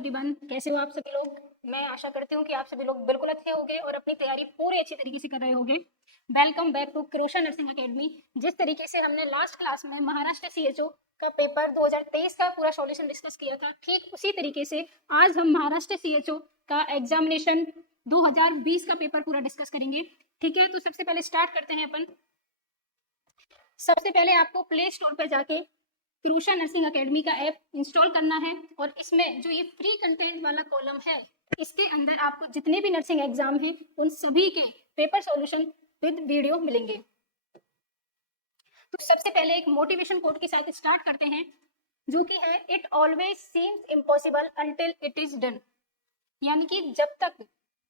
Everyone, कैसे हो आप सभी लोग। मैं आशा करती हूँ कि आप सभी लोग बिल्कुल अच्छे होंगे और अपनी तैयारी पूरी अच्छी तरीके से कर रहे होंगे। वेलकम बैक टू क्रोशा नर्सिंग एकेडमी। जिस तरीके से हमने लास्ट क्लास में महाराष्ट्र सीएचओ का पेपर 2023 का पूरा सॉल्यूशन डिस्कस किया था, ठीक उसी तरीके से आज हम महाराष्ट्र सीएचओ का एग्जामिनेशन 2020 का पेपर पूरा डिस्कस करेंगे। ठीक है, तो सबसे पहले स्टार्ट करते हैं अपन। सबसे पहले आपको प्ले स्टोर पर जाके क्रोशा नर्सिंग एकेडमी का ऐप इंस्टॉल करना है और इसमें जो ये फ्री कंटेंट वाला कॉलम है, इसके अंदर आपको जितने भी नर्सिंग एग्जाम हैं उन सभी के पेपर सॉल्यूशन विद वीडियो मिलेंगे। तो सबसे पहले एक मोटिवेशन कोट के साथ स्टार्ट करते हैं, जो कि है it always seems impossible until it is done. यानी कि जब तक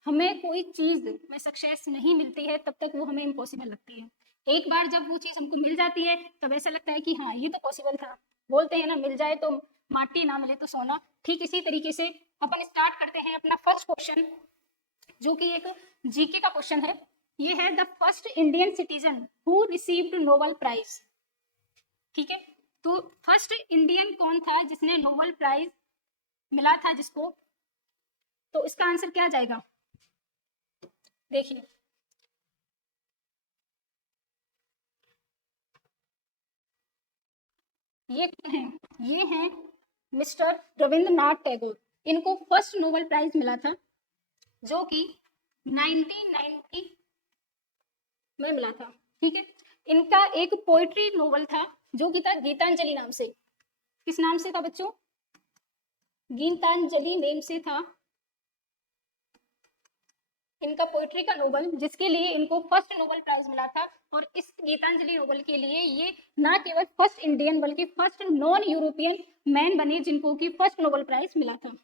हमें कोई चीज में सक्सेस नहीं मिलती है तब तक वो हमें इम्पॉसिबल लगती है। एक बार जब वो चीज हमको मिल जाती है तब ऐसा लगता है कि हाँ ये तो पॉसिबल था। बोलते हैं ना, मिल जाए तो माटी ना मिले तो सोना। ठीक इसी तरीके से अपन स्टार्ट करते हैं अपना फर्स्ट क्वेश्चन, जो कि एक जीके का क्वेश्चन है। ये है the first Indian citizen who received Nobel prize. ठीक है, तो फर्स्ट इंडियन कौन था जिसने नोबेल प्राइज मिला था जिसको, तो इसका आंसर क्या जाएगा। देखिए, ये हैं मिस्टर रविंद्रनाथ टैगोर। इनको फर्स्ट नोबेल प्राइज मिला था जो कि 1990 में मिला था। ठीक है, इनका एक पोइट्री नोवेल था जो कि था गीतांजलि नाम से। किस नाम से था बच्चों? गीतांजलि नेम से था इनका पोइट्री का नोबल, जिसके लिए इनको फर्स्ट नोबेल प्राइज मिला था। और इस गीतांजलि नोबल के लिए ये ना केवल फर्स्ट इंडियन बल्कि फर्स्ट नॉन यूरोपियन मैन बने जिनको कि फर्स्ट नोबेल प्राइज मिला था।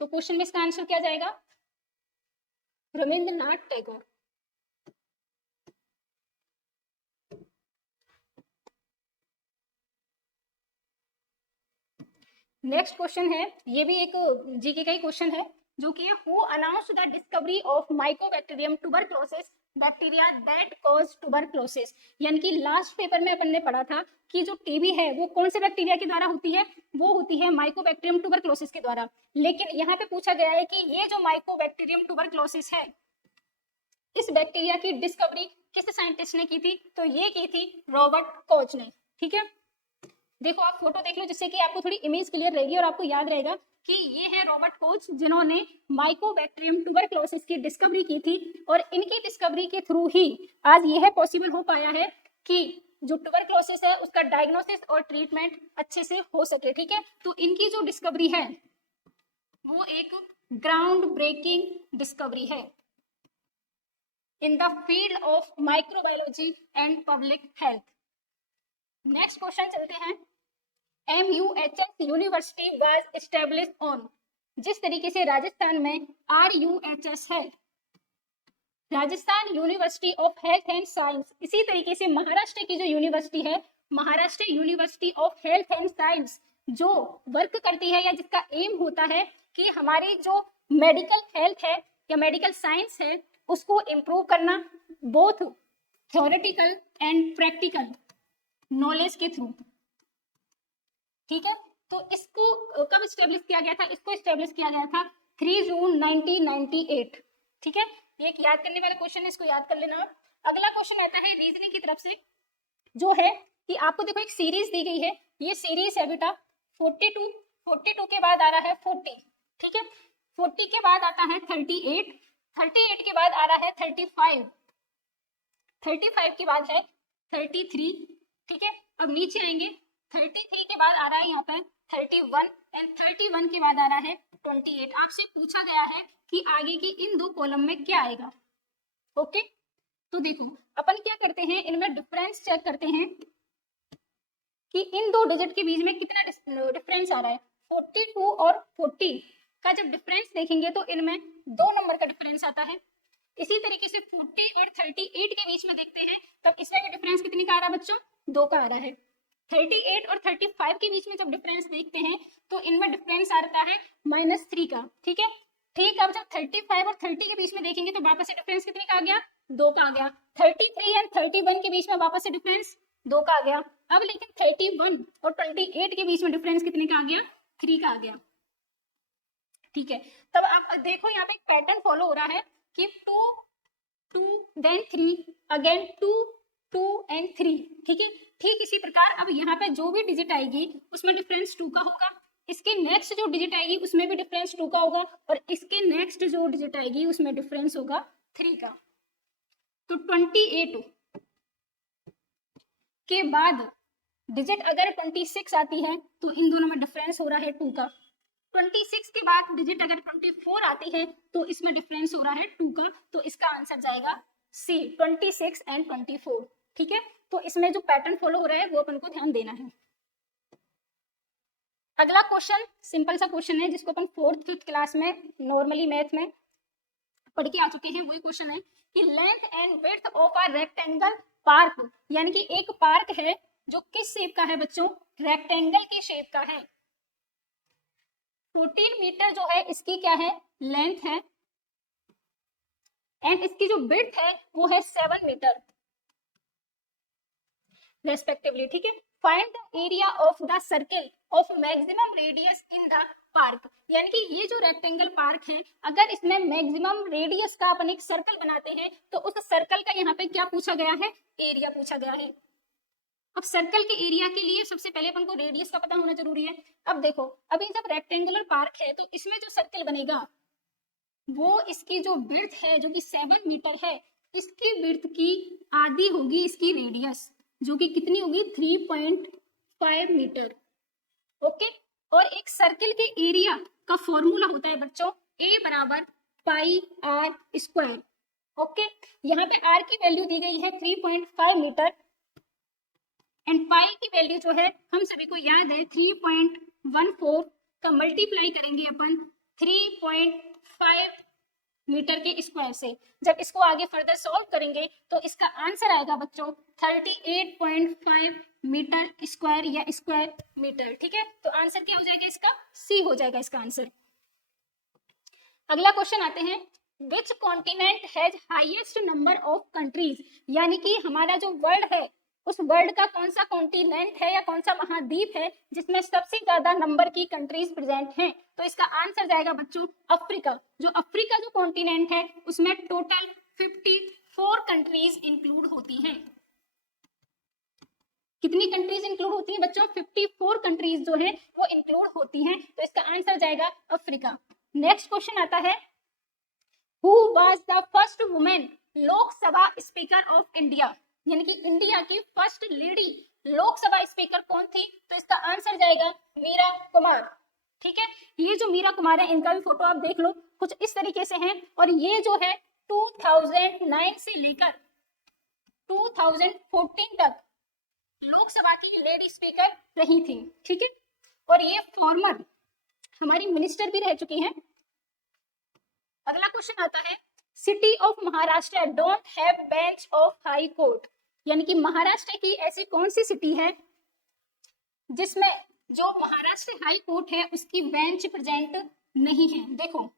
तो क्वेश्चन में इसका आंसर क्या जाएगा? रविंद्रनाथ टैगोर। नेक्स्ट क्वेश्चन है, ये भी एक जीके का ही क्वेश्चन है, जो कि who announced the discovery of Mycobacterium tuberculosis bacteria that cause tuberculosis. यानी कि लास्ट पेपर में अपन ने पढ़ा था कि जो टीबी है वो कौन से बैक्टीरिया के द्वारा होती है, वो होती है माइकोबैक्टीरियम ट्यूबरक्लोसिस के द्वारा। लेकिन यहाँ पे पूछा गया है कि ये जो माइकोबैक्टीरियम ट्यूबरक्लोसिस है, इस बैक्टीरिया की डिस्कवरी किस साइंटिस्ट ने की थी, तो ये की थी रॉबर्ट कोच ने। ठीक है, देखो आप फोटो देख लो जिससे कि आपको थोड़ी इमेज क्लियर रहेगी और आपको याद रहेगा कि ये है रॉबर्ट कोच जिन्होंने माइकोबैक्टीरियम ट्यूबरक्लोसिस की डिस्कवरी की थी। और इनकी डिस्कवरी के थ्रू ही आज यह पॉसिबल हो पाया है कि जो ट्यूबरक्लोसिस है उसका डायग्नोसिस और ट्रीटमेंट अच्छे से हो सके। ठीक है, तो इनकी जो डिस्कवरी है वो एक ग्राउंड ब्रेकिंग डिस्कवरी है in the field of microbiology and public health. Next question चलते हैं। MUHS university was establish on. जिस तरीके से राजस्थान में RUHS है, Rajasthan university of health and science, इसी तरीके से महाराष्ट्र की जो यूनिवर्सिटी है Maharashtra university of health and science, जो वर्क करती है या जिसका एम होता है कि हमारी जो मेडिकल हेल्थ है या मेडिकल साइंस है उसको इम्प्रूव करना, both theoretical and practical knowledge के थ्रू। ठीक है, तो इसको कब स्टेब्लिश किया गया था? इसको स्टेब्लिश किया गया था 3 जून 1998। ठीक है, ये एक याद करने वाला क्वेश्चन है, इसको याद कर लेना। अगला क्वेश्चन आता है रीजनिंग की तरफ से, जो है कि आपको देखो एक सीरीज दी गई है, ये सीरीज है बेटा 42 के बाद आ रहा है 40। ठीक है, 40 के बाद आता है 38 के बाद आ रहा है 35 के बाद है 33। ठीक है, अब नीचे आएंगे 33 के बाद आ रहा है यहाँ पर 31 एंड 31 के बाद आ रहा है 28। आपसे पूछा गया है कि आगे की इन दो कॉलम में क्या आएगा। ओके, तो देखो अपन क्या करते हैं, इनमें डिफरेंस चेक करते हैं कि इन दो डिजिट के बीच में कितना डिफरेंस आ रहा है। 42 और 40 का जब डिफरेंस देखेंगे तो इनमें 2 नंबर का डिफरेंस आता है। इसी तरीके से 40 और 38 के बीच में देखते हैं तब इसमें भी डिफरेंस कितने का आ रहा है बच्चों? 2 का आ रहा है। 38 और 35 के बीच में जब डिफरेंस देखते हैं तो इनमें डिफरेंस आता है -3 का। ठीक है, ठीक, अब जब 35 और 30 के बीच में देखेंगे तो वापस से डिफरेंस कितने का आ गया? 2 का आ गया। 33 एंड 31 के बीच में वापस से डिफरेंस 2 का आ गया। अब लेकिन 31 और 28 के बीच में डिफरेंस कितने का आ गया? 3 का आ गया। ठीक है, तब आप देखो यहाँ पे एक पैटर्न फॉलो हो रहा है कि 2 2 देन 3 अगेन 2 2 एंड 3, ठीक है। ठीक इसी प्रकार अब यहाँ पे जो भी डिजिट आएगी उसमें डिफरेंस 2 का होगा, इसके नेक्स्ट जो डिजिट आएगी उसमें भी डिफरेंस 2 का होगा, और इसके नेक्स्ट जो डिजिट आएगी उसमें डिफरेंस होगा 3 का। तो 28 के बाद डिजिट अगर 26 आती है तो इन दोनों में डिफरेंस हो रहा है 2 का। 26 के बाद डिजिट अगर 24 आती है तो इसमें डिफरेंस हो रहा है 2 का, तो इसका आंसर जाएगा सी 26 एंड 24, ठीक है। तो इसमें जो पैटर्न फॉलो हो रहा है वो अपन को ध्यान देना है। अगला क्वेश्चन सिंपल सा क्वेश्चन है जिसको अपन 4th 5th क्लास में नॉर्मली मैथ में पढ़ के आ चुके हैं। वही क्वेश्चन है कि length and width of a rectangle park, यानी कि एक पार्क है जो किस शेप का है बच्चों, रेक्टेंगल के शेप का है। 14 मीटर जो है इसकी क्या है, लेंथ है, एंड इसकी जो विड्थ है वो है 7 मीटर रेस्पेक्टिवली, ठीक है। Find the area of the circle of maximum radius in the park, यानी कि ये जो रेक्टेंगल पार्क है अगर इसमें मैक्सिमम रेडियस का अपन एक सर्कल बनाते हैं तो उस सर्कल का यहाँ पे क्या पूछा गया है, एरिया पूछा गया है। अब सर्कल के एरिया के लिए सबसे पहले अपन को रेडियस का पता होना जरूरी है। अब देखो अभी जब रेक्टेंगुलर पार्क है तो इसमें जो सर्कल बनेगा वो इसकी जो विड्थ है जो कि 7 मीटर है, इसकी विड्थ की आधी होगी इसकी रेडियस जो कि कितनी होगी 3.5 मीटर, ओके। और एक सर्कल के एरिया का फॉर्मूला होता है बच्चों A बराबर पाई आर स्क्वायर, ओके। यहाँ पे r की वैल्यू दी गई है 3.5 मीटर एंड पाई की वैल्यू जो है हम सभी को याद है 3.14 का मल्टीप्लाई करेंगे अपन 3.5 मीटर के स्क्वायर से। जब इसको आगे फर्दर सॉल्व करेंगे तो इसका आंसर आएगा बच्चों 38.5 मीटर स्क्वायर या स्क्वायर मीटर, ठीक है। तो आंसर क्या हो जाएगा इसका, सी हो जाएगा इसका आंसर। अगला क्वेश्चन आते हैं, which continent has highest number of countries, यानी कि हमारा जो वर्ल्ड है उस वर्ल्ड का कौन सा कॉन्टिनेंट है या कौन सा महाद्वीप है जिसमें सबसे ज्यादा नंबर की कंट्रीज प्रेजेंट हैं। तो इसका आंसर जाएगा बच्चों अफ्रीका। जो अफ्रीका जो कॉन्टिनेंट है उसमें टोटल 54 कंट्रीज इंक्लूड होती हैं। कितनी कंट्रीज इंक्लूड होती हैं बच्चों, 54 कंट्रीज जो है वो इंक्लूड होती हैं, तो इसका आंसर जाएगा अफ्रीका। नेक्स्ट क्वेश्चन आता है, who was the first women Lok Sabha speaker of India, यानी कि इंडिया की फर्स्ट लेडी लोकसभा स्पीकर कौन थी, तो इसका आंसर जाएगा मीरा कुमार, ठीक है। ये जो मीरा कुमार है इनका भी फोटो आप देख लो, कुछ इस तरीके से है, और ये जो है 2009 से लेकर 2014 तक लोकसभा की लेडी स्पीकर रही थी, ठीक है। और ये फॉर्मर हमारी मिनिस्टर भी रह चुकी हैं। अगला क्वेश्चन आता है, city of Maharashtra don't have bench of high court, यानी कि महाराष्ट्र की ऐसी कौन सी सिटी है जिसमें जो महाराष्ट्र हाई कोर्ट है उसकी बेंच प्रेजेंट नहीं है। देखो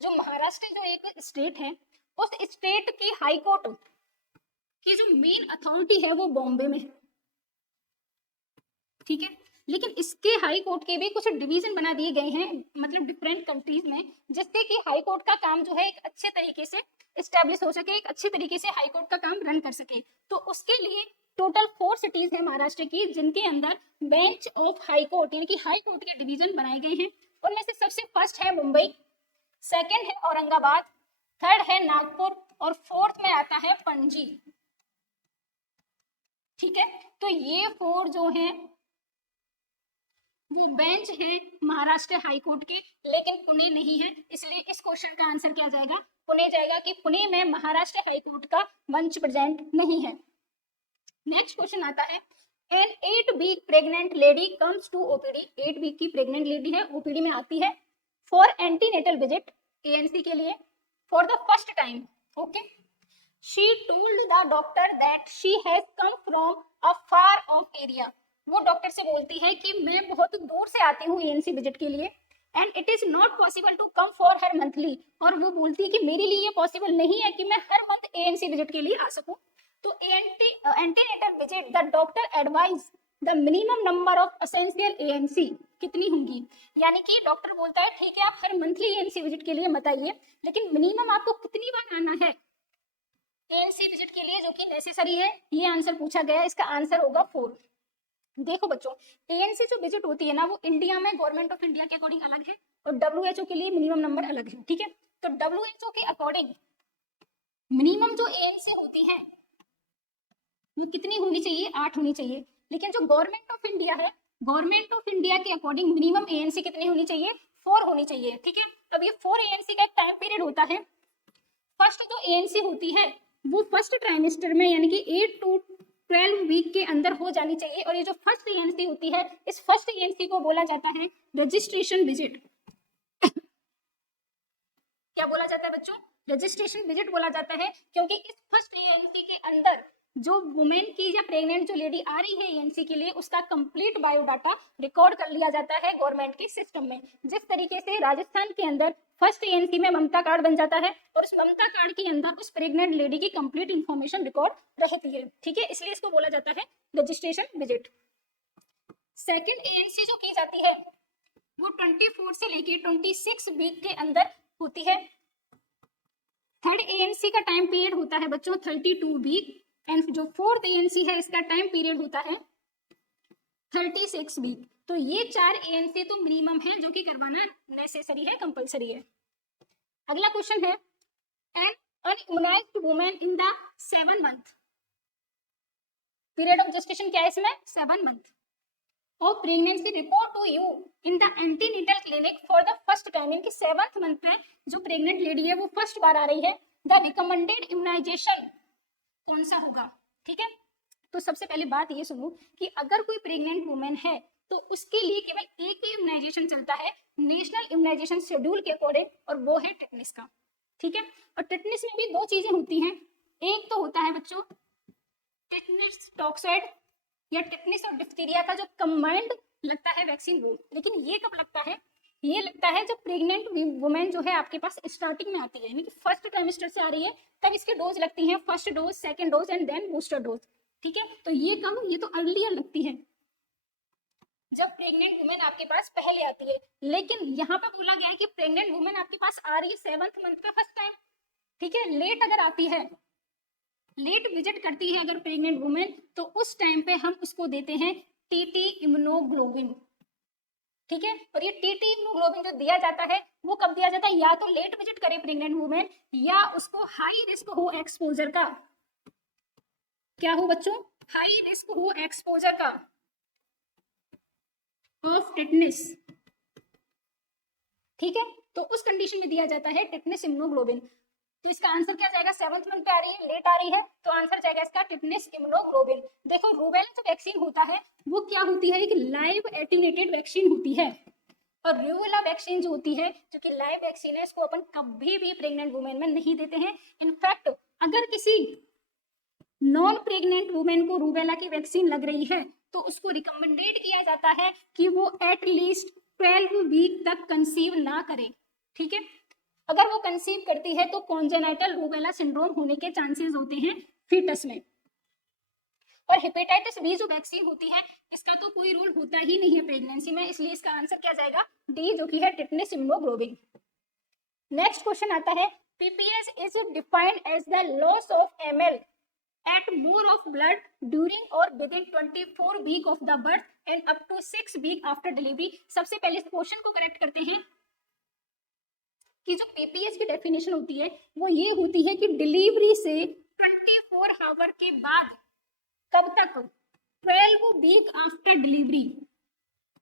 जो महाराष्ट्र जो एक स्टेट है उस स्टेट की हाई कोर्ट की जो मेन अथॉरिटी है वो बॉम्बे में है, ठीक है। लेकिन इसके हाई कोर्ट के भी कुछ डिवीजन बना दिए गए हैं, मतलब डिफरेंट कंट्रीज में, जिससे कि हाई कोर्ट का काम जो है एक अच्छे तरीके से एस्टेब्लिश हो सके, एक अच्छे तरीके से हाई कोर्ट का काम रन कर सके। तो उसके लिए टोटल 4 सिटीज है महाराष्ट्र की जिनके अंदर बेंच ऑफ हाई कोर्ट यानी कि हाई कोर्ट के डिवीजन बनाए गए हैं। उनमें से सबसे फर्स्ट है मुंबई, सेकेंड है औरंगाबाद, थर्ड है नागपुर और फोर्थ में आता है पणजी, ठीक है। तो ये 4 जो है वो बेंच है महाराष्ट्र हाई कोर्ट के, लेकिन पुणे नहीं है, इसलिए इस क्वेश्चन का आंसर क्या जाएगा, पुणे जाएगा कि पुणे में महाराष्ट्र हाई कोर्ट का बेंच प्रेजेंट नहीं है। नेक्स्ट क्वेश्चन आता है, an 8 week pregnant lady comes to OPD, 8 week की प्रेग्नेंट लेडी है ओपीडी में आती है फॉर एंटीनेटल विजिट, एएनसी के लिए, for the first time, okay. She told the doctor that she has come from a far off area, वो doctor से बोलती है कि मैं बहुत दूर से आती हूँ एएनसी विजिट के लिए, and it is not possible to come for her monthly, और वो बोलती है कि मेरे लिए ये पॉसिबल नहीं है कि मैं हर मंथ एएनसी विजिट के लिए आ सकूं। तो antenatal visit the doctor advise the minimum number of essential ANC, कितनी होंगी। यानी कि डॉक्टर बोलता है ठीक है आप हर मंथली एएनसी विजिट के लिए मत आइए, लेकिन मिनिमम आपको कितनी बार आना है एएनसी विजिट के लिए जो कि नेसेसरी है, ये आंसर पूछा गया है। इसका आंसर होगा 4। देखो बच्चों, एएनसी जो विजिट होती है ना वो इंडिया में गवर्नमेंट ऑफ इंडिया के अकॉर्डिंग अलग है और डब्ल्यूएचओ के लिए मिनिमम नंबर अलग है, ठीक है। तो डब्ल्यूएचओ के अकॉर्डिंग मिनिमम जो एएनसी होती है वो कितनी होनी चाहिए, 8 होनी चाहिए। लेकिन जो गवर्नमेंट ऑफ इंडिया है, गवर्नमेंट ऑफ इंडिया के अकॉर्डिंग मिनिमम एएनसी कितनी होनी चाहिए, 4 होनी चाहिए, ठीक है। तब ये 4 एएनसी का एक टाइम पीरियड होता है। फर्स्ट जो एएनसी होती है वो फर्स्ट ट्राइमेस्टर में यानी कि 8 to 12 वीक के अंदर हो जानी चाहिए। और ये जो फर्स्ट एएनसी होती है, इस फर्स्ट एएनसी को बोला जाता है रजिस्ट्रेशन विजिट। क्या बोला जाता है बच्चों, रजिस्ट्रेशन विजिट बोला जाता है, क्योंकि इस फर्स्ट एएनसी के अंदर जो वुमेन की या प्रेग्नेंट जो लेडी आ रही है एएनसी के लिए उसका कंप्लीट बायोडाटा रिकॉर्ड कर लिया जाता है गवर्नमेंट के सिस्टम में। जिस तरीके से राजस्थान के अंदर फर्स्ट एएनसी में ममता कार्ड बन जाता है और उस ममता कार्ड के अंदर उस प्रेग्नेंट लेडी की कंप्लीट इंफॉर्मेशन रिकॉर्ड रहती है, ठीक है, इसलिए इसको बोला जाता है रजिस्ट्रेशन विजिट। सेकेंड एएनसी जो की जाती है वो 24 से लेके 26 वीक के अंदर होती है। थर्ड एएनसी का टाइम पीरियड होता है बच्चों 32 वीक एंड जो फोर्थ एएनसी है इसका टाइम पीरियड होता है 36 वीक। तो ये 4 एएनसी तो मिनिमम है जो कि करवाना नेसेसरी है, कंपलसरी है। अगला क्वेश्चन है an unimmunized women in the 7 month period of gestation, क्या है इसमें 7 month of pregnancy report to you in the antenatal clinic for the first time. इनकी 7th मंथ में जो प्रेग्नेंट लेडी है वो फर्स्ट बार आ रही है, द रिकमेंडेड इम्यूनाइजेशन कौन सा होगा, ठीक है। तो सबसे पहले बात ये सुनो कि अगर कोई प्रेग्नेंट वुमेन है तो उसके लिए केवल एक ही इम्यूनाइजेशन चलता है नेशनल इम्यूनाइजेशन शेड्यूल के अकॉर्डिंग, और वो है टिटनेस का, ठीक है। और टिटनेस में भी 2 चीजें होती हैं, एक तो होता है बच्चों टिटनेस टॉक्साइड या टिटनेस और डिप्थीरिया का जो कंबाइंड लगता है वैक्सीन वो। लेकिन ये कब लगता है, ये लगता है जब प्रेग्नेंट वुमेन जो है आपके पास स्टार्टिंग में आती है, यानी कि फर्स्ट ट्राइमेस्टर से आ रही है, तब इसके डोज लगती हैं, first dose, second dose and then booster dose, ठीक है। तो ये कब, ये तो अर्लियर लगती है जब प्रेग्नेंट वुमेन आपके पास पहले आती है। लेकिन यहाँ पे बोला गया है कि प्रेग्नेंट वुमेन आपके पास आ रही है 7th मंथ का फर्स्ट टाइम, ठीक है। लेट अगर आती है, लेट विजिट करती है अगर प्रेग्नेंट वुमेन, तो उस टाइम पे हम उसको देते हैं टीटी इम्यूनोग्लोबिन, ठीक है। और ये टीटी इम्यूनोग्लोबिन जो दिया जाता है वो कब दिया जाता है, या तो लेट विजिट करे प्रेग्नेंट वुमेन या उसको हाई रिस्क हो एक्सपोजर का, क्या हो बच्चों, हाई रिस्क हो एक्सपोजर का ऑफ टिटनेस, ठीक है। तो उस कंडीशन में दिया जाता है टिटनेस इम्यूनोग्लोबिन। तो इसका आंसर क्या जाएगा, 7th मंथ पे आ रही है, लेट आ रही है, तो आंसर जाएगा इसका टिटनेस इम्यूनोग्लोबिन। देखो रूबेला जो वैक्सीन होता है वो क्या होती है, एक लाइव एटीनेटेड वैक्सीन होती है, और रूबेला वैक्सीन जो होती है जो कि लाइव वैक्सीन है, इसको अपन कभी भी प्रेग्नेंट वुमेन में नहीं देते हैं। इनफैक्ट अगर किसी नॉन प्रेग्नेंट वुमेन को रूबेला की वैक्सीन लग रही है तो उसको रिकमेंडेड किया जाता है कि वो एटलीस्ट 12 वीक तक कंसीव ना करे, ठीक है। अगर वो कंसीव करती है तो कॉन्जेनाइटल रूबेला सिंड्रोम होने के चांसेस होते हैं फीटस में। और हेपेटाइटिस बी जो वैक्सीन होती है इसका तो कोई रोल होता ही नहीं है प्रेगनेंसी में, इसलिए इसका आंसर क्या जाएगा, डी, जो कि है टिटनेस इम्यूनोग्लोबिन। नेक्स्ट क्वेश्चन आता है, PPS is defined as the loss of ML at more of blood during or within 24 week of the birth and up to 6 week after delivery। सबसे पहले इस क्वेश्चन को correct करते हैं कि जो पीपीएस की डेफिनेशन होती है वो ये होती है कि डिलीवरी से 24 आवर के बाद, कब तक, 12 वीक आफ्टर डिलीवरी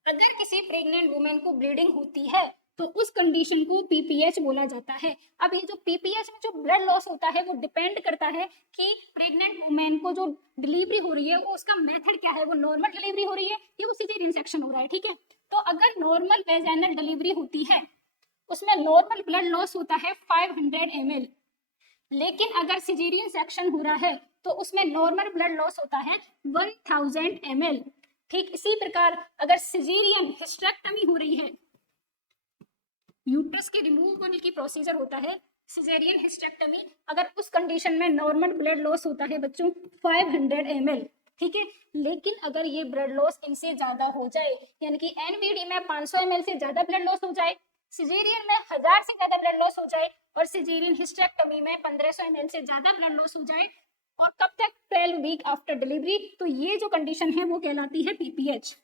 अगर किसी प्रेग्नेंट वुमेन को ब्लीडिंग होती है तो उस कंडीशन को पीपीएच बोला जाता है। अब ये जो पीपीएच में जो ब्लड लॉस होता है वो डिपेंड करता है कि प्रेग्नेंट वुमेन को जो डिलीवरी हो रही है वो उसका मेथड क्या है, वो नॉर्मल डिलीवरी हो रही है या वो सिजेरियन सेक्शन हो रहा है, ठीक है। तो अगर नॉर्मल वेजाइनल डिलीवरी होती है उसमें नॉर्मल ब्लड लॉस होता है 500 ml, लेकिन अगर सिजेरियन सेक्शन हो रहा है तो उसमें नॉर्मल ब्लड लॉस होता है 1000 ml। ठीक इसी प्रकार अगर सिजेरियन हिस्टेरेक्टमी हो रही है, यूट्रस के रिमूव होने की प्रोसीजर होता है सिजेरियन हिस्टेरेक्टमी, अगर उस कंडीशन में नॉर्मल ब्लड लॉस होता है बच्चों 500 ml, ठीक है। लेकिन अगर ये ब्लड लॉस इनसे ज्यादा हो जाए, यानी कि एनवीडी में 500 ml से ज्यादा ब्लड लॉस हो जाए, सिजेरियन में 1000 से ज्यादा ब्लड लॉस हो जाए, और सिजेरियन हिस्टेक्टोमी में 1500 ml से ज्यादा ब्लड लॉस हो जाए, और कब तक, 12 वीक आफ्टर डिलीवरी, तो ये जो कंडीशन है वो कहलाती है पीपीएच।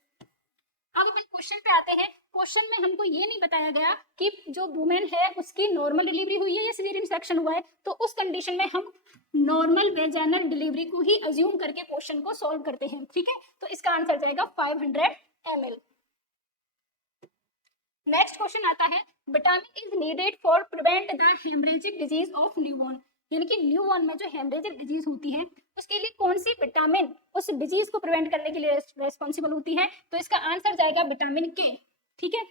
अब अपन क्वेश्चन पे आते हैं। क्वेश्चन में हमको ये नहीं बताया गया कि जो वुमेन है उसकी नॉर्मल डिलीवरी हुई है या सिजेरियन सेक्शन हुआ है, तो उस कंडीशन में हम नॉर्मल वेजाइनल डिलीवरी को ही अज्यूम करके क्वेश्चन को सॉल्व करते हैं, ठीक है। तो इसका आंसर जाएगा 500 ml। नेक्स्ट क्वेश्चन आता है, vitamin is needed for prevent the haemorrhagic disease of newborn, यानी कि न्यूबॉर्न में जो हेमरेजिक डिजीज होती है उसके लिए कौन सी विटामिन उस डिजीज को प्रिवेंट करने के लिए रेस्पॉन्सिबल होती है, तो इसका आंसर जाएगा विटामिन के, ठीक है।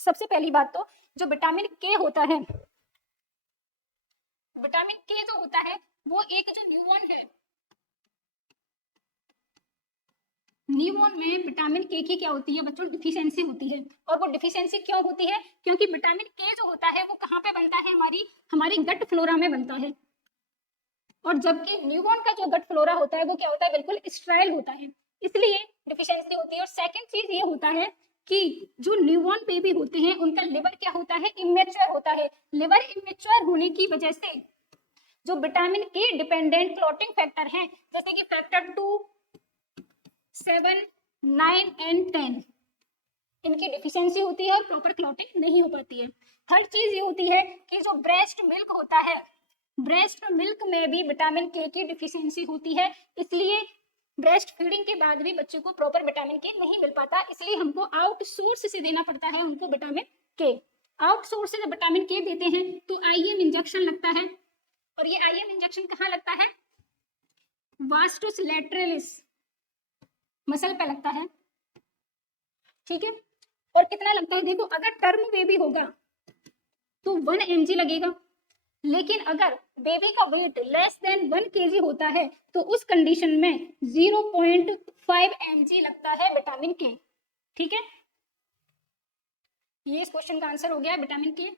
सबसे पहली बात तो जो विटामिन के होता है, विटामिन के जो होता है वो एक जो न्यूबॉर्न है, न्यूबॉर्न में विटामिन के की क्या होती है बच्चों, डिफिशियंसी होती है। और वो डिफिशियंसी क्यों होती है, क्योंकि विटामिन के जो होता है वो कहाँ पे बनता है, हमारी गट फ्लोरा में बनता है, और जबकि न्यूबॉर्न का जो गट फ्लोरा होता है वो क्या होता है, बिल्कुल स्टेराइल होता है, इसलिए डिफिशियंसी होती है। और सेकंड चीज ये होता है कि जो न्यूबॉर्न बेबी होते हैं उनका लिवर क्या होता है, इमेच्योर होता है। लिवर इमेच्योर होने की वजह से जो विटामिन के डिपेंडेंट क्लॉटिंग फैक्टर हैं, जैसे कि फैक्टर 2, 7, 9 एंड 10, इनकी डिफिशियंसी होती है और प्रॉपर क्लॉटिंग नहीं हो पाती है। थर्ड चीज ये होती है कि जो ब्रेस्ट मिल्क होता है, ब्रेस्ट मिल्क में भी विटामिन के की डिफिशियंसी होती है, इसलिए ब्रेस्ट फीडिंग के बाद भी बच्चे को प्रॉपर विटामिन के नहीं मिल पाता, इसलिए हमको आउटसोर्स से देना पड़ता है उनको विटामिन के। आउटसोर्स से जब विटामिन के देते हैं तो आईएम इंजेक्शन लगता है, और ये आईएम इंजेक्शन कहाँ लगता है, वास्टुस लैटरलिस मसल पे लगता है, ठीक है। और कितना लगता है, देखो अगर टर्म बेबी होगा तो 1 mg लगेगा, लेकिन अगर बेबी का वेट लेस देन 1 kg होता है तो उस कंडीशन में 0.5 mg लगता है विटामिन के, ठीक है। ये इस क्वेश्चन का आंसर हो गया विटामिन के।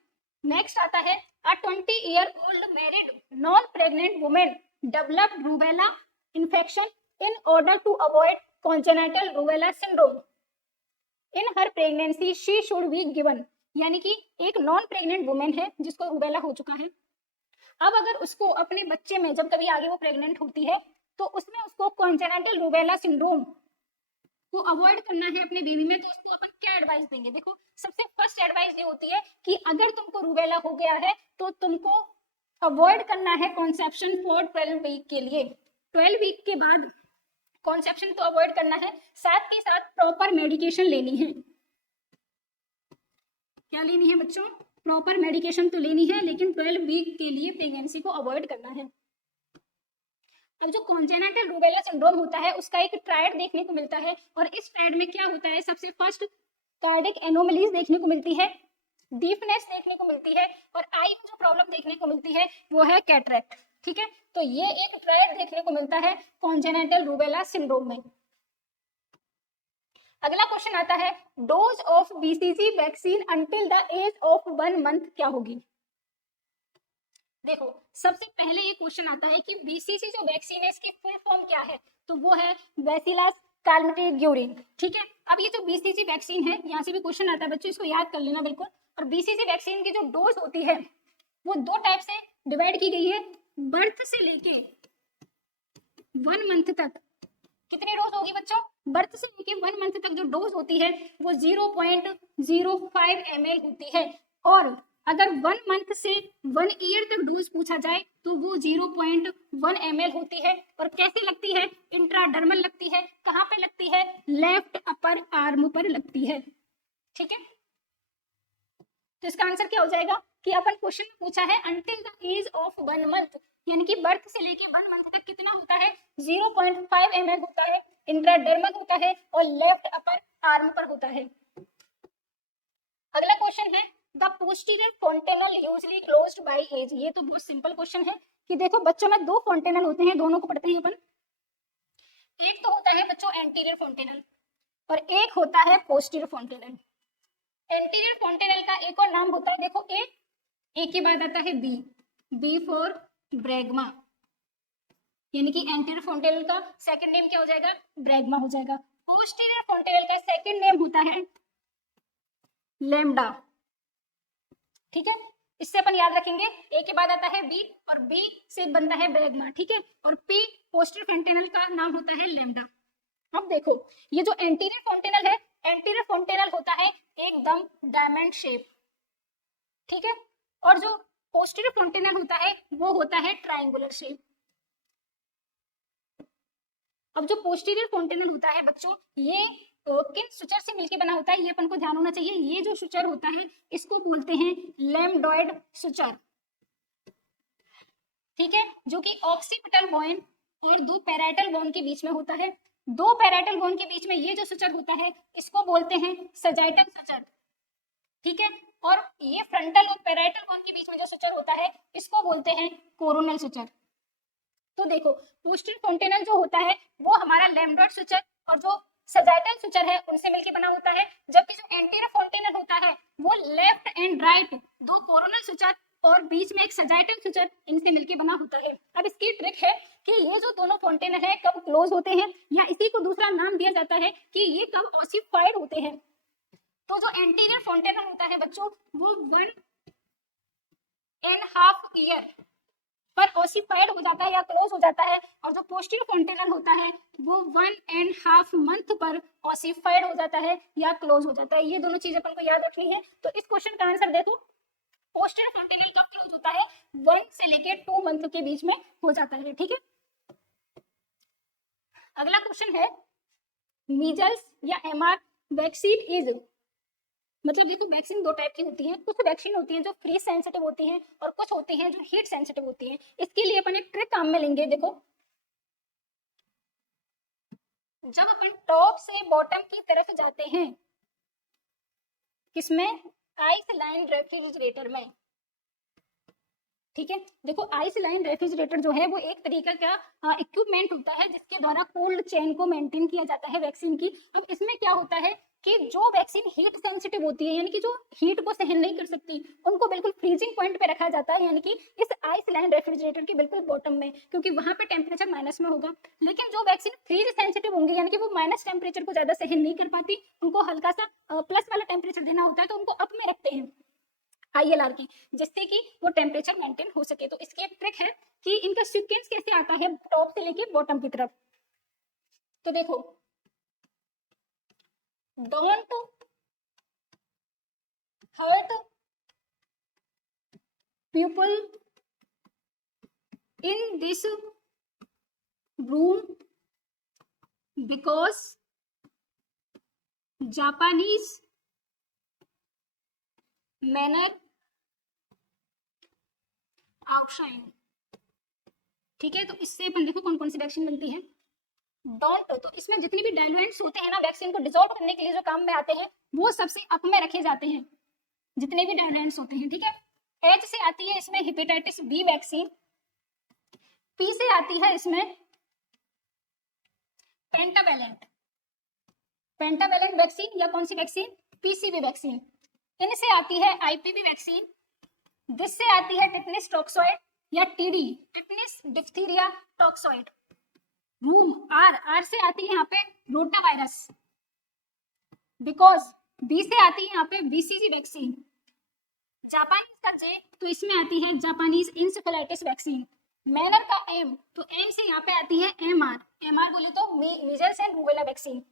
नेक्स्ट आता है, a 20-year-old married non pregnant women developed rubella infection in order to avoid congenital rubella syndrome in her pregnancy she should be given, यानी कि एक नॉन प्रेग्नेंट वुमेन है जिसको रूबेला हो चुका है। अब अगर उसको अपने बच्चे में जब कभी आगे वो प्रेग्नेंट होती है तो उसमें उसको कॉन्जेनिटल रूबेला सिंड्रोम को अवॉइड करना है अपने बेबी में, तो उसको अपन क्या एडवाइस देंगे, देखो सबसे फर्स्ट एडवाइस ये होती है कि अगर तुमको रूबेला हो गया है तो तुमको अवॉइड करना है कॉन्सेप्शन फॉर 12 वीक के लिए। 12 वीक के बाद कॉन्सेप्शन तो अवॉइड करना है, साथ ही साथ प्रॉपर मेडिकेशन लेनी है। क्या लेनी है बच्चों, प्रॉपर मेडिकेशन तो लेनी है, लेकिन 12 वीक के लिए प्रेगनेंसी को अवॉइड करना है। अब जो कॉन्जेनिटल रूबेला सिंड्रोम होता है उसका एक ट्रायड देखने को मिलता है, और इस ट्रायड में क्या होता है, सबसे फर्स्ट कार्डिक एनोमलीज देखने को मिलती है, डीफनेस देखने को मिलती है, और आई में जो प्रॉब्लम देखने को मिलती है वो है कैटरेक्ट, ठीक है। तो ये एक ट्रायड देखने को मिलता है कॉन्जेनिटल रूबेला सिंड्रोम में। अगला क्वेश्चन आता है, dose of BCG vaccine until the age of 1 month क्या होगी। देखो सबसे पहले ये क्वेश्चन आता है कि बीसीजी जो वैक्सीन है इसकी फुल फॉर्म क्या है, तो वो है बैसिलस कैलमेटिग्यूरिन, ठीक है। अब ये जो बीसीजी वैक्सीन है, यहाँ से भी क्वेश्चन आता है बच्चों, इसको याद कर लेना बिल्कुल। और बीसीजी वैक्सीन की जो डोज होती है वो 2 टाइप से डिवाइड की गई है, बर्थ से लेके 1 मंथ तक। कितनी डोज होगी बच्चों, बर्थ से लेके 1 मंथ तक जो डोज होती है वो 0.05 ml होती है, और अगर 1 मंथ से 1 ईयर तक डोज पूछा जाए तो वो 0.1 ml होती है। और कैसे लगती है, इंट्राडर्मल लगती है, कहाँ पे लगती है, लेफ्ट अपर आर्म पर लगती है, ठीक है। तो इसका आंसर क्या हो जाएगा कि अपन क्वेश्चन में पूछा है until the age of 1 month, यानी कि बर्थ से लेके 1 मंथ तक कितना होता है, 0.5 ml होता है, इंट्राडर्मल होता है, और लेफ्ट अपर आर्म पर होता है। अगला क्वेश्चन है, the posterior fontanelle usually closed by age. ये तो बहुत सिंपल क्वेश्चन है कि देखो बच्चों में 2 फोंटेनल होते हैं, दोनों को पढ़ते हैं अपन। एक तो होता है बच्चों एंटीरियर फोंटेनल और एक होता है पोस्टीरियर फोंटेनल। एंटीरियर फोंटेनल का एक और नाम होता है, देखो ए के बाद आता है बी, बी फॉर ब्रैग्मा, यानी कि एंटीरियर फ्रंटेनल का सेकंड नेम क्या हो जाएगा, ब्रैगमा हो जाएगा। पोस्टीरियर फ्रंटेनल का सेकंड नेम होता है लैम्डा, ठीक है। इससे अपन याद रखेंगे, ए के बाद आता है बी और बी से बनता है ब्रैगमा, ठीक है, और पी पोस्टीरियर फ्रंटेनल का नाम होता है लैम्डा। अब देखो ये जो एंटीरियर फ्रंटेनल है, एंटीरियर फ्रंटेनल होता है एकदम डायमंड शेप, ठीक है, और जो पोस्टीरियर फ्रंटेनल होता है वो होता है ट्रायंगुलर शेप। अब जो पोस्टीरियर फ्रंटेनल होता है बच्चों, ये किन सुचर से मिलकर बना होता है, ये अपन को ध्यान होना चाहिए। ये जो सुचर होता है इसको बोलते हैं लैम्डॉइड सुचर, ठीक है, जो कि ऑक्सीपिटल बोन और दो पैराइटल बोन के बीच में होता है। दो पैराइटल बोन के बीच में ये जो सुचर होता है इसको बोलते हैं सजाइटल सुचर, ठीक है, और ये फ्रंटल और पैराइटल बोन के बीच में जो सुचर होता है इसको बोलते हैं कोरोनल सुचर। तो देखो पोस्टीरियर फ्रंटेनल जो होता है वो हमारा लैम्डॉइड सुचर और जो सजाइटल सुचर है उनसे मिलकर बना होता है, जबकि जो एंटीरियर फ्रंटेनल होता है वो लेफ्ट एंड राइट दो कोरोनल सुचर और बीच में एक सजाइटल सुचर इनसे मिलकर बना होता है। अब इसकी ट्रिक है कि ये जो दोनों फ्रंटेनल है कब क्लोज होते हैं, या इसी को दूसरा नाम दिया जाता है कि ये कब ऑसिफाइड होते हैं। तो जो एंटीरियर फ्रंटेनल होता है बच्चों वो 1.5 ईयर पर ऑसिफाइड हो जाता है या क्लोज हो जाता है, और जो पोस्टीरियर फ्रंटेनल होता है वो 1.5 मंथ पर ऑसिफाइड हो जाता है या क्लोज हो जाता है। ये दोनों चीजें अपन को याद रखनी है। तो इस क्वेश्चन का आंसर देखो, पोस्टीरियर फ्रंटेनल कब क्लोज होता है, 1 से लेके 2 मंथ के बीच में हो जाता है, ठीक है। अगला क्वेश्चन है मीजल्स या एमआर वैक्सीन इज, मतलब देखो वैक्सीन दो टाइप की होती है, कुछ वैक्सीन होती है जो फ्रीज सेंसिटिव होती है और कुछ होती है जो हीट सेंसिटिव होती है। इसके लिए अपन एक ट्रिक काम में लेंगे। देखो जब अपन टॉप से बॉटम की तरफ जाते हैं, किसमें, आइस लाइन रेफ्रिजरेटर में, ठीक है। देखो आइस लाइन रेफ्रिजरेटर जो है वो एक तरीका का इक्विपमेंट होता है जिसके द्वारा कोल्ड चेन को मेंटेन किया जाता है वैक्सीन की। अब इसमें क्या होता है कि जो वैक्सीन हीट सेंसिटिव होती है, यानी कि जो हीट को सहन नहीं कर सकती, उनको बिल्कुल फ्रीजिंग पॉइंट पे रखा जाता है, यानी कि इस आइस लाइन रेफ्रिजरेटर के बिल्कुल बॉटम में, क्योंकि वहां पे टेम्परेचर माइनस में होगा। लेकिन जो वैक्सीन फ्रीज सेंसिटिव होंगी, यानी कि वो माइनस टेम्परेचर को ज्यादा सहन नहीं कर पाती, उनको हल्का सा प्लस वाला टेम्परेचर देना होता है, तो उनको अप में रखते हैं ILR की, जिससे कि वो टेम्परेचर मेंटेन हो सके। तो इसकी एक ट्रिक है कि इनका सीक्वेंस कैसे आता है टॉप से लेके बॉटम की तरफ। तो देखो don't hurt people in this room because Japanese manner outshine, ठीक है। तो इससे अपन देखो कौन कौन सी वैक्सीन बनती है। डोंट, तो इसमें जितनी भी डाइल्यूएंट्स होते हैं ना वैक्सीन को डिसॉल्व करने के लिए जो काम में आते हैं वो सबसे अप में रखे जाते हैं, जितने भी डाइल्यूएंट्स होते हैं, ठीक है। एच से आती है इसमें हेपेटाइटिस बी वैक्सीन, पी से आती है इसमें पेंटावेलेंट, पेंटावेलेंट वैक्सीन या कौन सी वैक्सीन, पीसीवी वैक्सीन। इनसे आती है आईपीवी वैक्सीन, जिससे आती है टिटनिस टॉक्सॉइड या TD, tetanus diphtheria toxoid. Room R, R से आती है यहाँ पे रोटा वायरस, बिकॉज बी से आती है यहाँ पे बीसीजी वैक्सीन। जापानीज का जे, तो इसमें आती है जापानीज इंसेफेलाइटिस वैक्सीन। मैनर का एम, तो एम से यहाँ पे आती है एमआर, एमआर बोले तो measles and rubella vaccine.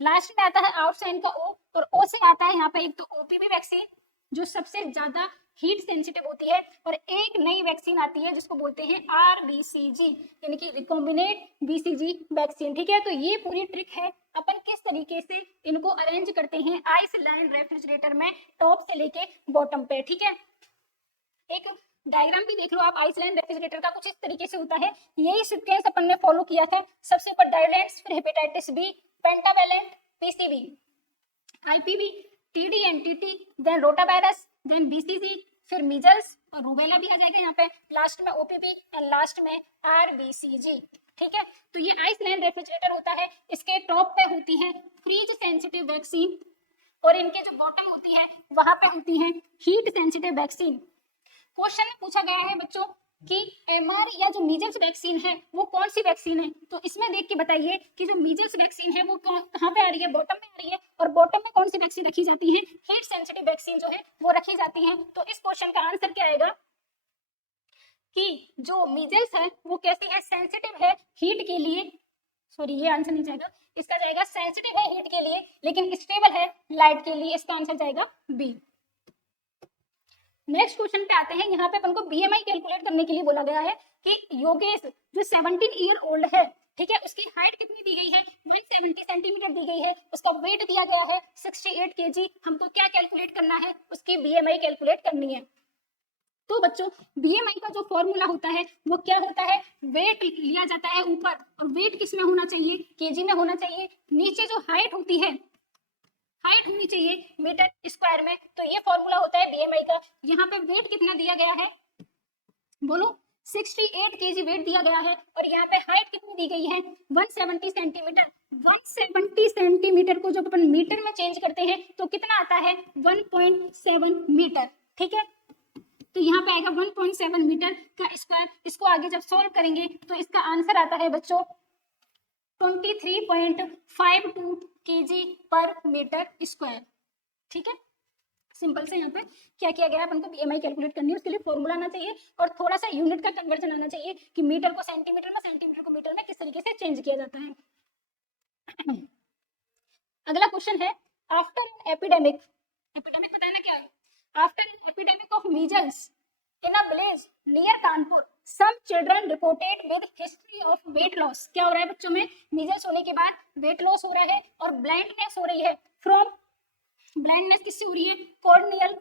Last में आता है आउटसाइन का ओ, और ओ से आता है यहाँ पे एक तो ओपीवी वैक्सीन जो सबसे ज्यादा हीट सेंसिटिव होती है, और एक नई वैक्सीन आती है जिसको बोलते हैं आरबीसीजी, यानी कि रिकॉम्बिनेट बीसीजी वैक्सीन, ठीक है। तो ये पूरी ट्रिक है अपन किस तरीके से इनको अरेंज करते हैं आइस लाइन रेफ्रिजरेटर में टॉप से लेके बॉटम पे, ठीक है। एक डायग्राम भी देख लो आप आइस लाइन रेफ्रिजरेटर का, कुछ इस तरीके से होता है। यही सीक्वेंस अपन ने फॉलो किया था, सबसे ऊपर डायलेंट्स, फिर hepatitis B, pentavalent, PCV, IPV, TD and TT, then rotavirus, then BCG, फिर मीजल्स और रूबेला भी आ जाएगा यहाँ पे, लास्ट में ओपीवी एंड लास्ट में आरबीसीजी, ठीक है। तो ये आइस लाइन रेफ्रिजरेटर होता है, इसके टॉप पे होती है फ्रीज सेंसिटिव वैक्सीन और इनके जो बॉटम होती है वहां पे होती है हीट सेंसिटिव वैक्सीन। क्वेश्चन में पूछा गया है बच्चों कि एमआर या जो मीजल्स वैक्सीन है वो कौन सी वैक्सीन है। तो इसमें देख के बताइए कि जो मीजल्स वैक्सीन है वो कहाँ पे आ रही है, बॉटम में आ रही है। और बॉटम में कौन सी वैक्सीन रखी जाती है, हीट सेंसिटिव वैक्सीन जो है वो रखी जाती है। तो इस क्वेश्चन का आंसर क्या आएगा कि जो मीजल्स है वो कैसी है, सेंसिटिव है हीट के लिए। सॉरी ये आंसर नहीं जाएगा, इसका जाएगा सेंसिटिव है हीट के लिए लेकिन स्टेबल है लाइट के लिए, इसका आंसर जाएगा बी। नेक्स्ट क्वेश्चन पे आते हैं। यहाँ पे अपन को बीएमआई कैलकुलेट करने के लिए बोला गया है कि योगेश जो 17 ईयर ओल्ड है, ठीक है, उसकी हाइट कितनी दी गई है, 170 सेंटीमीटर दी गई है, उसका वेट दिया गया है 68 केजी। हमको क्या कैलकुलेट करना है, उसकी बीएमआई कैलकुलेट करनी है। तो बच्चों बीएमआई का जो फॉर्मूला होता है वो क्या होता है, वेट लिया जाता है ऊपर, और वेट किस में होना चाहिए, केजी में होना चाहिए। नीचे जो हाइट होती है, हाइट होनी चाहिए मीटर स्क्वायर में। तो ये फॉर्मूला होता है बीएमआई का। यहाँ पे वेट कितना दिया गया है, बोलो 68 केजी वेट दिया गया है, और यहाँ पे हाइट कितनी दी गई है, 170 सेंटीमीटर। 170 सेंटीमीटर को जब अपन मीटर में चेंज करते हैं तो कितना आता है, 1.7 मीटर। ठीक है, तो यहाँ पे आएगा 1.7 मीटर का स्क्वायर। इसको आगे जब सॉल्व करेंगे तो इसका आंसर आता है बच्चों 23.52 केजी पर मीटर स्क्वायर। ठीक है, सिंपल से यहाँ पे क्या किया गया है, अपन को बीएमआई कैलकुलेट करनी है, उसके लिए फॉर्मूला आना चाहिए और थोड़ा सा यूनिट का कन्वर्जन आना चाहिए कि मीटर को सेंटीमीटर में, सेंटीमीटर को मीटर में किस तरीके से चेंज किया जाता है। अगला क्वेश्चन है, आफ्टर एपिडेमिक, एपिडेमिक पता है ना क्या है, after an epidemic of measles in a village near Kanpur some children reported with history of weight loss. क्या हो रहा है बच्चों में, मीजल्स होने के बाद वेट लॉस हो रहा है और ब्लाइंडनेस हो रही है। फ्रॉम, ब्लाइंडनेस किससे हो रही है, कॉर्नियल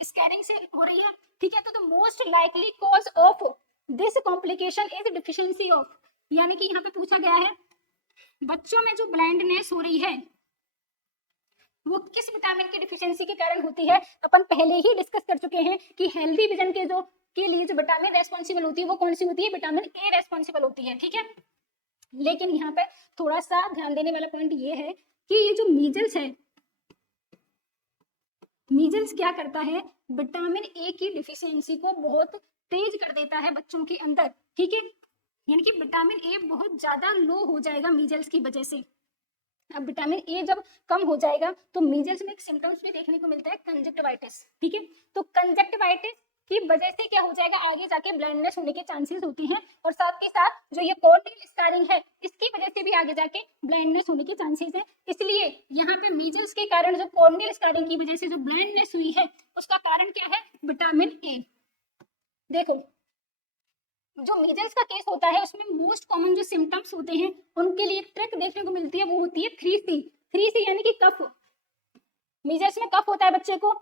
स्कैनिंग से हो रही है। ठीक है, तो the most likely cause of this complication is deficiency of, यानी कि यहाँ पे पूछा गया है बच्चों में जो ब्लाइंडनेस हो रही है वो किस विटामिन की डिफिशियंसी के कारण होती है। अपन पहले ही डिस्कस कर चुके हैं कि हेल्दी विजन के लिए जो विटामिन रेस्पॉन्सिबल होती है वो कौन सी होती है, विटामिन ए रेस्पॉन्सिबल होती है। ठीक है, लेकिन यहाँ पे थोड़ा सा ध्यान देने वाला पॉइंट ये है कि ये जो मीजल्स है, मीजल्स क्या करता है, विटामिन ए की डिफिशियंसी को बहुत तेज कर देता है बच्चों के अंदर। ठीक है, यानी कि विटामिन ए बहुत ज्यादा लो हो जाएगा मीजल्स की वजह से। अब विटामिन ए जब कम हो जाएगा तो मीजल्स में एक सिम्टम्स भी देखने को मिलता है, कंजक्टिवाइटिस। ठीक है, तो कंजक्टिवाइटिस की वजह से क्या हो जाएगा, आगे जाके ब्लाइंडनेस होने के चांसेस होते हैं, और साथ के साथ जो ये कॉर्नियल स्कारिंग है इसकी वजह से भी आगे जाके ब्लाइंडनेस होने के चांसेस है। इसलिए यहाँ पे मीजल्स के कारण जो कॉर्नियल स्कारिंग की वजह से जो ब्लाइंडनेस हुई है उसका कारण क्या है, विटामिन ए। देखो जो मीजल्स का केस होता है उसमें मोस्ट कॉमन जो सिम्टम्स होते हैं उनके लिए एक ट्रिक देखने को मिलती है, वो होती है 3C। 3C यानी कि कफ। मीजल्स में कफ होता है बच्चे को,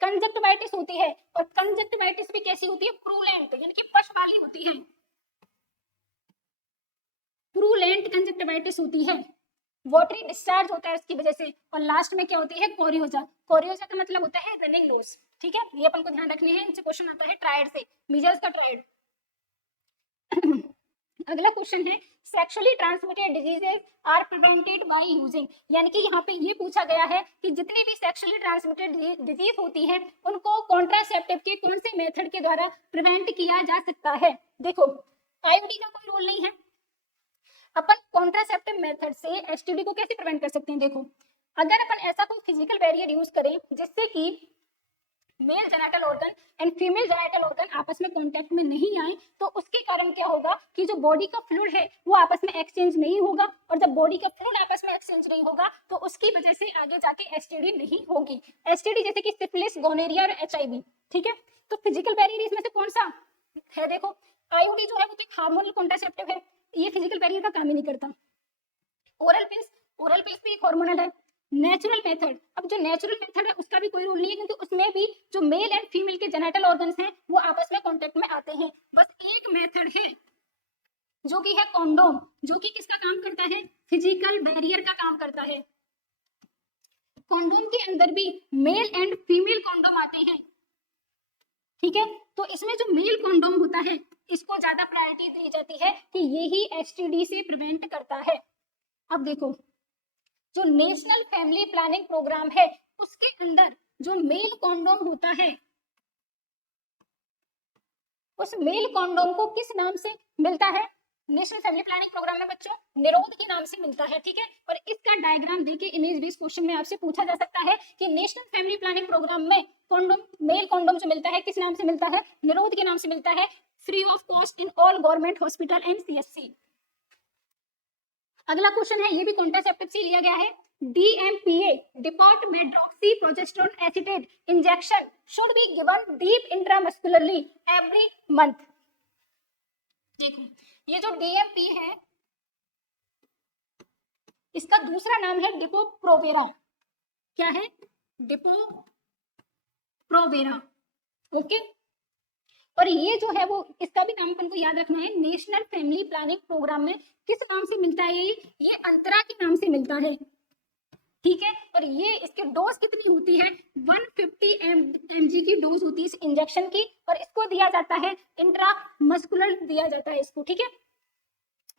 कंजक्टिवाइटिस होती है, और कंजक्टिवाइटिस भी कैसी होती है, प्रूलेंट यानी कि पश वाली होती है, प्रूलेंट कंजक्टिवाइटिस होती है, वाटरी डिस्चार्ज होता है इसकी वजह से, और लास्ट में क्या होती है, कोरियोजा। कोरियोजा का मतलब होता है रनिंग नोज। ठीक है, ये अपन को ध्यान रखनी है, इनसे क्वेश्चन आता है ट्रायड से, मीजल्स का ट्रायड। अगला क्वेश्चन है, sexually transmitted diseases are prevented by using, यानी कि यहाँ पे ये पूछा गया है कि जितनी भी सेक्सुअली ट्रांसमिटेड डिजीज होती है उनको कॉन्ट्रासेप्टिव के कौन से मेथड के द्वारा प्रिवेंट किया जा सकता है। देखो आईयूडी का कोई रोल नहीं है, अपन कॉन्ट्रासेप्टिव मेथड से एसटीडी को कैसे प्रिवेंट कर सकते हैं। देखो अगर अपन ऐसा कोई फिजिकल बैरियर यूज करें जिससे कि mail genital organ and female genital organ आपस में कांटेक्ट में नहीं आए, तो उसके कारण क्या होगा कि जो बॉडी का फ्लूइड है वो आपस में एक्सचेंज नहीं होगा, और जब बॉडी का फ्लूइड आपस में एक्सचेंज नहीं होगा तो उसकी वजह से आगे जाके एसटीडी नहीं होगी। एसटीडी जैसे कि सिफिलिस, गोनेरिया और एचआईवी। ठीक है, तो फिजिकल बैरियर इसमें से कौन सा है, देखो आईयूडी जो है वो एक हार्मोनल कॉन्ट्रासेप्टिव है, ये फिजिकल बैरियर का काम ही नहीं करता। ओरल पिल्स, ओरल पिल्स भी एक हार्मोनल है। नेचुरल मेथड, अब जो नेचुरल मेथड है उसका भी कोई रोल नहीं है, क्योंकि उसमें भी जो मेल एंड फीमेल के जेनिटल ऑर्गन्स हैं वो आपस में कांटेक्ट में आते हैं। बस एक मेथड है जो कि है कॉन्डोम, जो कि किसका काम करता है, फिजिकल बैरियर का काम करता है। कॉन्डोम के अंदर भी मेल एंड फीमेल कॉन्डोम आते हैं। ठीक है, तो इसमें जो मेल कॉन्डोम होता है इसको ज्यादा प्रायोरिटी दी जाती है कि यही एसटीडी से प्रिवेंट करता है। अब देखो जो नेशनल फैमिली प्लानिंग प्रोग्राम है उसके अंदर जो मेल कॉन्डोम होता है उस मेल कॉन्डोम को किस नाम से मिलता है? नेशनल फैमिली प्लानिंग प्रोग्राम में बच्चों निरोध के नाम से मिलता है, ठीक है। और इसका डायग्राम देके इमेज बेस्ड क्वेश्चन में आपसे पूछा जा सकता है कि नेशनल फैमिली प्लानिंग प्रोग्राम में कॉन्डोम, मेल कॉन्डोम जो मिलता है किस नाम से मिलता है? निरोध के नाम से मिलता है, free of cost in all government hospital and CHC. अगला क्वेश्चन है, ये भी कॉन्ट्रासेप्टिव से लिया गया है। DMPA depot medroxy progesterone acetate injection should be given deep intramuscularly every month. देखो ये जो DMP है इसका दूसरा नाम है डिपो-प्रोवेरा। क्या है? Depo-Provera, okay. और ये जो है वो इसका भी नाम अपन को याद रखना है। नेशनल फैमिली प्लानिंग प्रोग्राम में किस नाम से मिलता है? ये अंतरा के नाम से मिलता है, ठीक है। और ये इसकी डोज कितनी होती है? 150 mg की डोज होती है इस इंजेक्शन की, और इसको दिया जाता है इंट्रामस्कुलर दिया जाता है इसको, ठीक है।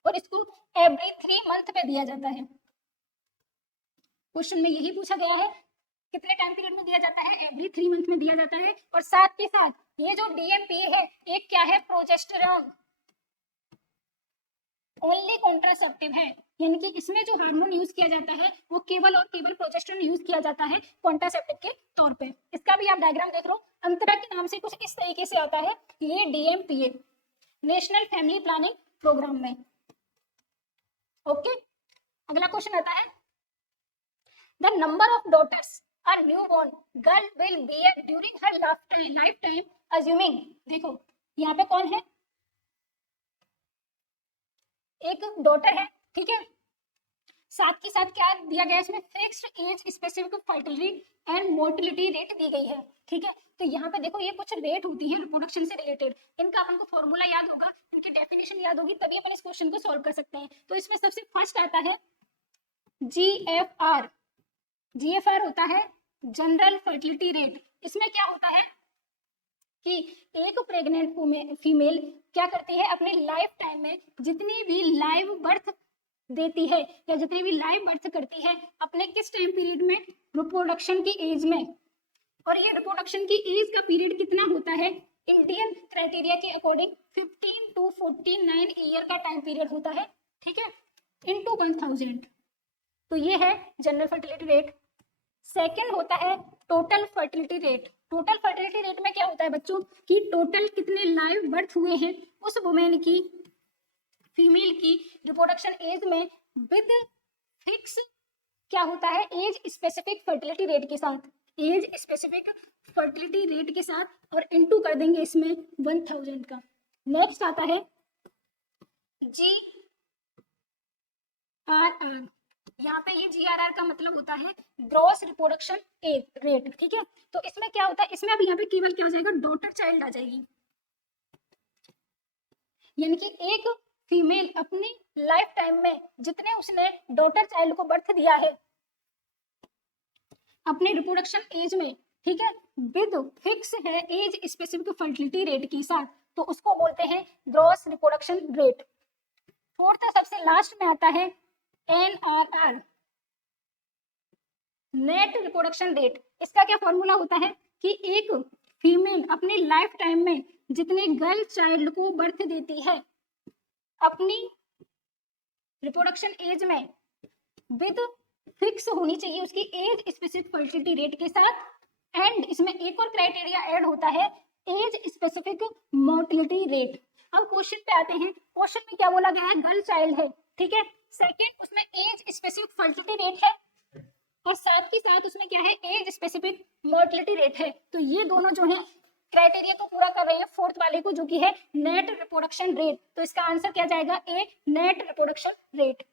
और इसको एवरी 3 मंथ पे दिया जाता है। क्वेश्चन में यही पूछा गया है, कितने टाइम पीरियड में दिया जाता है? एवरी 3 मंथ में दिया जाता है। और साथ के साथ ये जो DMPA है एक क्या है? प्रोजेस्टेरोन ओनली कॉन्ट्रासेप्टिव है, यानी कि इसमें जो हार्मोन यूज किया जाता है वो केवल और केवल प्रोजेस्टेरोन यूज किया जाता है कॉन्ट्रासेप्टिव के तौर पे। इसका भी आप डायग्राम देख लो, अंतरा के नाम से कुछ इस तरीके से आता है ये DMPA national family planning programme में, ओके। अगला क्वेश्चन आता है, the number of daughters a newborn girl will bear during her lifetime assuming, देखो यहाँ पे कौन है? एक डॉटर है, ठीक है। साथ के साथ क्या दिया गया है इसमें? Fixed age specific fertility and mortality rate दी गई है, ठीक है। तो यहाँ पे देखो ये कुछ रेट होती है रिप्रोडक्शन से रिलेटेड, इनका अपन को फॉर्मूला याद होगा, इनकी डेफिनेशन याद होगी, तभी अपन इस क्वेश्चन को सॉल्व कर सकते हैं। तो इसमें सबसे फर्स्ट आता है GFR। GFR होता है जनरल फर्टिलिटी रेट। इसमें क्या होता है कि एक प्रेग्नेंट फीमेल क्या करती है? अपने लाइफ टाइम में जितनी भी लाइव बर्थ देती है या जितनी भी लाइव बर्थ करती है अपने किस टाइम पीरियड में? रिप्रोडक्शन की एज में। और ये रिप्रोडक्शन की एज का पीरियड कितना होता है? इंडियन क्राइटेरिया के अकॉर्डिंग 15 to 49 ईयर का टाइम पीरियड होता है, ठीक है, इनटू 1000। तो ये है जनरल फर्टिलिटी रेट। सेकेंड होता है total fertility rate. Total fertility rate में क्या होता है बच्चों कि टोटल कितने लाइव बर्थ हुए हैं उस वुमेन की, फीमेल की रिप्रोडक्शन एज में, विद फिक्स क्या होता है? एज स्पेसिफिक फर्टिलिटी रेट के साथ, एज स्पेसिफिक फर्टिलिटी रेट के साथ, और इनटू कर देंगे इसमें 1000 का। नेक्स्ट आता है GRR। यहाँ पे ये GRR का मतलब होता है ग्रॉस रिप्रोडक्शन रेट, ठीक है। तो इसमें क्या होता है? इसमें अब यहाँ पे केवल क्या हो जाएगा? डॉटर चाइल्ड आ जाएगी, यानी कि एक फीमेल अपनी लाइफ टाइम में जितने उसने डॉटर चाइल्ड को बर्थ दिया है अपने रिप्रोडक्शन एज में, ठीक है, विद फिक्स है एज स्पेसिफिक फर्टिलिटी रेट के साथ, तो उसको बोलते हैं ग्रॉस रिप्रोडक्शन रेट। फोर्थ सबसे लास्ट में आता है NRR, नेट रिप्रोडक्शन रेट। इसका क्या फॉर्मूला होता है कि एक फीमेल अपनी लाइफ टाइम में जितने गर्ल चाइल्ड को बर्थ देती है अपनी रिप्रोडक्शन एज में, विद फिक्स होनी चाहिए उसकी एज स्पेसिफिक फर्टिलिटी रेट के साथ, एंड इसमें एक और क्राइटेरिया ऐड होता है एज स्पेसिफिक मोर्टिलिटी रेट। अब क्वेश्चन पे आते हैं, क्वेश्चन में क्या बोला गया है? गर्ल चाइल्ड है, ठीक है। सेकेंड उसमें एज स्पेसिफिक फर्टिलिटी रेट है, और साथ ही साथ उसमें क्या है? एज स्पेसिफिक मोर्टिलिटी रेट है। तो ये दोनों जो है क्राइटेरिया को पूरा कर रहे हैं फोर्थ वाले को, जो कि है नेट रिप्रोडक्शन रेट। तो इसका आंसर क्या जाएगा? A, net reproduction rate.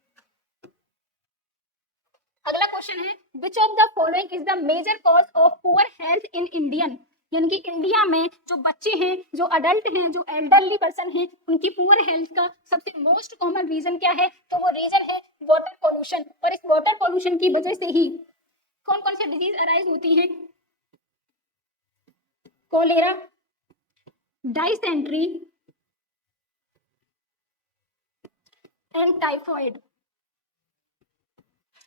अगला क्वेश्चन है, which of the following is the major cause of poor health in Indian, यानी कि इंडिया में जो बच्चे हैं, जो अडल्ट हैं, जो एल्डरली पर्सन हैं, उनकी पुअर हेल्थ का सबसे मोस्ट कॉमन रीजन क्या है? तो वो रीजन है वाटर पॉल्यूशन। और इस वाटर पॉल्यूशन की वजह से ही कौन कौन सी डिजीज अराइज होती है? Cholera, dysentery and typhoid,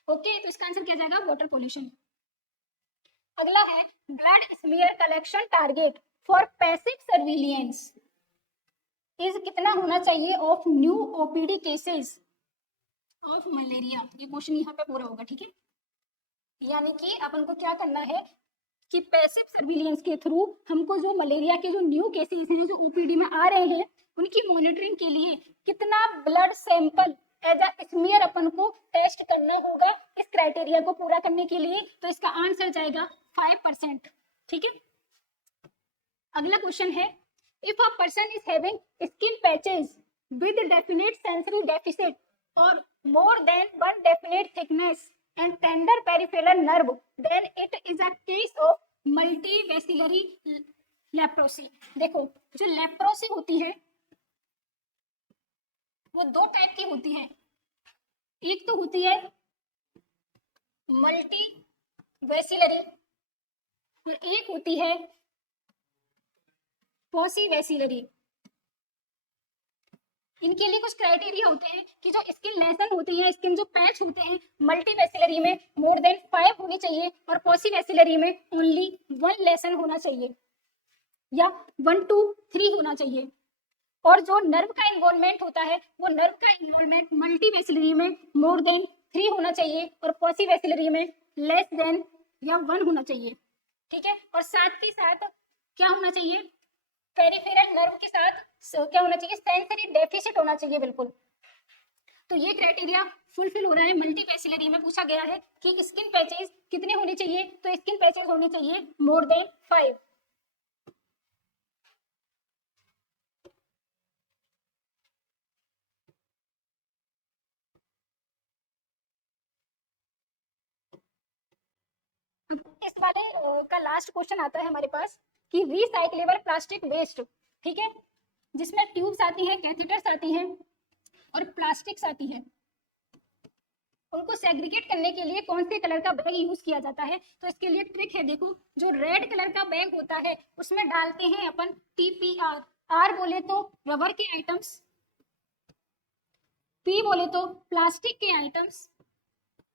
okay. तो इसका आंसर क्या जाएगा? Water pollution. अगला है blood smear collection target for passive surveillance. Is कितना होना चाहिए of new OPD cases of malaria. ये क्वेश्चन यहाँ पे पूरा होगा, ठीक है। यानी कि अपन को क्या करना है कि पैसिव सर्विलियंस के थ्रू हमको जो मलेरिया के जो न्यू केसेस हैं जो ओपीडी में आ रहे हैं उनकी मॉनिटरिंग के लिए कितना blood sample as a smear अपन को टेस्ट करना होगा इस क्राइटेरिया को पूरा करने के लिए। तो इसका आंसर जाएगा 5%, ठीक है। अगला क्वेश्चन है, if a person is having skin patches with definite sensory deficit और more than one definite thickness and tender peripheral nerve, then it is a case of multivascular leprosy। देखो जो लेप्रोसी होती है वो दो टाइप की होती है, एक तो होती है मल्टी वैसिलरी और एक होती है पॉसीवैसिलरी। इनके लिए कुछ क्राइटेरिया होते हैं कि जो स्किन लेसन होती है, स्किन जो पैच होते हैं मल्टीवैसिलरी में मोर देन 5 होनी चाहिए और पॉसीवैसिलरी में ओनली 1 लेसन होना चाहिए या 1 to 3 होना चाहिए। और जो नर्व का इन्वॉल्वमेंट होता है वो नर्व का इन्वॉल्वमेंट मल्टीवैसिलरी में मोर देन 3 होना चाहिए और पॉसीवैसिलरी में लेस देन या 1 होना चाहिए, ठीक है। और साथ ही साथ क्या होना चाहिए, पेरिफेरल नर्व के साथ क्या होना चाहिए, सेंसरी डेफिसिट होना चाहिए, बिल्कुल। तो ये क्राइटेरिया फुलफिल हो रहा है। मल्टीवैसिलरी में पूछा गया है कि स्किन पैचेस कितने होने चाहिए, तो स्किन पैचेस होने चाहिए मोर देन 5। इस वाले का लास्ट क्वेश्चन आता है हमारे पास कि रिसाइक्लेबल प्लास्टिक वेस्ट, ठीक है, जिसमें ट्यूब्स आती हैं, कैथेटर्स आती हैं और प्लास्टिक्स आती है, उनको सेग्रीगेट करने के लिए कौन से कलर का बैग यूज किया जाता है। तो इसके लिए ट्रिक है, देखो जो रेड कलर का बैग होता है उसमें डालते हैं अपन TPR। R बोले तो रबर के आइटम्स, P बोले तो प्लास्टिक के आइटम्स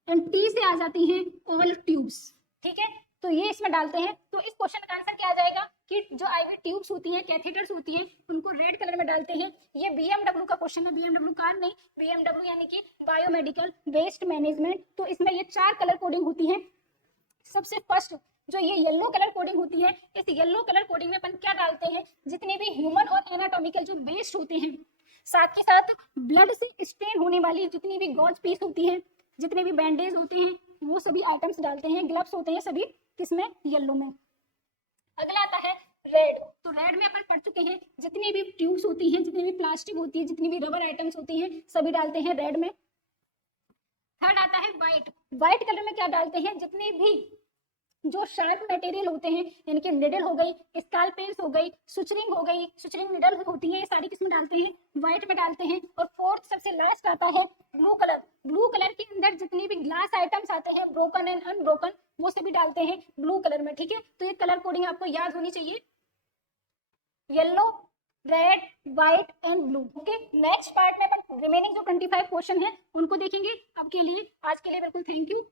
एंड T से आ जाती हैं ऑल ट्यूब्स, ठीक है। तो ये इसमें डालते हैं। तो इस क्वेश्चन का आंसर क्या आ जाएगा कि जो आईवी ट्यूब्स होती हैं, कैथेटर्स होती हैं, उनको रेड कलर में डालते हैं। ये BMW का क्वेश्चन है, BMW कार नहीं, BMW यानी कि बायोमेडिकल वेस्ट मैनेजमेंट। तो इसमें ये 4 कलर कोडिंग होती है। सबसे फर्स्ट जो ये येलो कलर कोडिंग होती है, इस येलो कलर कोडिंग में अपन क्या डालते हैं, जितने भी ह्यूमन और एनाटॉमिकल जो वेस्ट होते हैं, साथ के साथ ब्लड से स्टेन होने वाली जितनी भी गॉज पीस होती है, जितने भी बैंडेज होते हैं, वो सभी आइटम्स डालते हैं। ग्लव्स होते हैं सभी किसमें, येलो में। अगला आता है रेड। तो रेड में अपन पढ़ चुके हैं जितनी भी ट्यूब्स होती हैं, जितनी भी प्लास्टिक होती है, जितनी भी रबर आइटम्स होती हैं, सभी डालते हैं रेड में। थर्ड आता है व्हाइट। व्हाइट कलर में क्या डालते हैं, जितने भी जो शार्प मटेरियल होते हैं, यानी कि निडल हो गई, स्कैलपेल्स हो गई, सुचरिंग हो गई, सुचरिंग निडल होती है, ये सारी किसमें डालते हैं, व्हाइट में डालते हैं। और फोर्थ सबसे लास्ट आता है ब्लू कलर। ब्लू कलर के अंदर जितनी भी ग्लास आइटम्स आते हैं, ब्रोकन एंड अनब्रोकन, वो सभी डालते हैं ब्लू कलर में, ठीक है। तो ये कलर कोडिंग आपको याद होनी चाहिए, yellow, red, white and blue, okay. Next part में अपन रिमेनिंग जो 25 क्वेश्चन है उनको देखेंगे। अब के लिए, आज के लिए बिल्कुल थैंक यू।